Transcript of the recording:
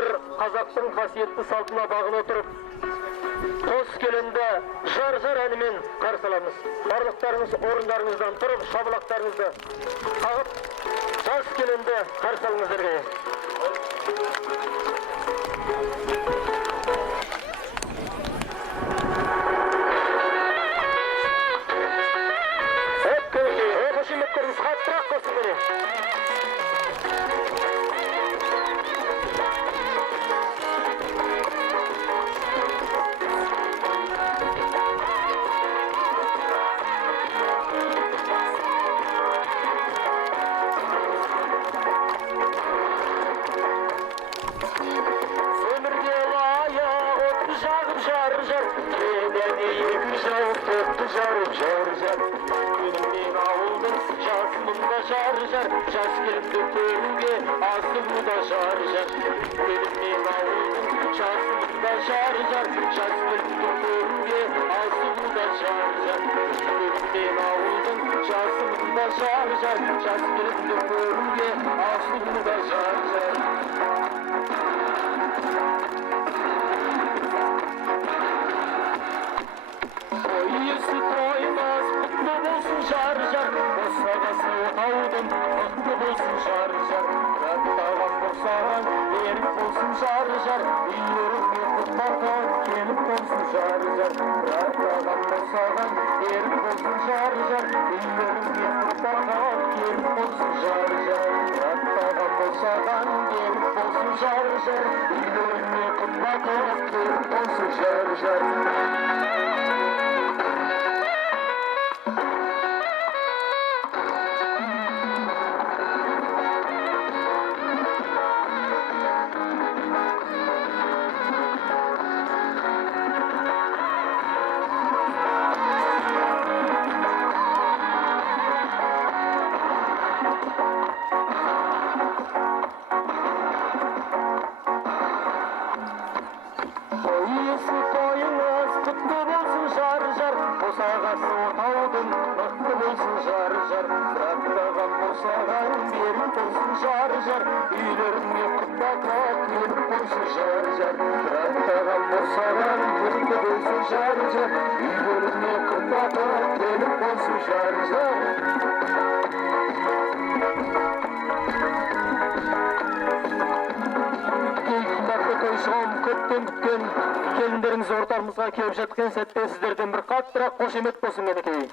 Қазір қазақтың қасиетті салтына бағына отырып, қос келінді жар-жар әнімен қарсы аламыз. Барлықтарыңыз орындарыңыздан тұрып, шабылақтарыңызды қағып, жас келінді қарсы алыңыздар. Қошеметтеріңіз қаттырақ қосын бере. Өмірге лайық отты жағып жар-жар, кедерде екі жауып топты жарып жар-жар. Күнімнен ауылдың жасымында жар-жар, жас келімді көруге асығуда жар-жар. Күнімнен ауылдың жасымында жар-жар, жас келімді көруге асығуда жар-жар. Күнімнен ауылдың жасымында жар-жар, жас келімді көруге асығуда жар-жар. Иесі тоймас, құтты болсын жар-жар, босағасы отаудың, құтты болсын жар-жар. Раттаған босаған, берік болсын жар-жар, үйлеріңе құтпардан келіп болсын жар-жар. Раттаған босаған, берік болсын жар-жар, үйлеріңе құтпардан келіп болсын жар-жар. Раттаған босаған, берік болсын жар-жар, үйлеріңе құтпардан келіп болсын жар-жар. Иесі тойыңыз құтты болсын жар-жар, босағасы отаудың мықты болсын жар-жар. Раттаған босаған берік болсын жар-жар, үйлеріңе құт-бақат келіп болсын жар-жар. Раттаған босаған мықты болсын жар-жар, үйлеріңе құт-бақат келіп болсын жар-жар. Көптен күткен келіндеріңіз ортамызға келіп жатқан сәтте сіздерден бір қаттырақ қошемет болсын менекей.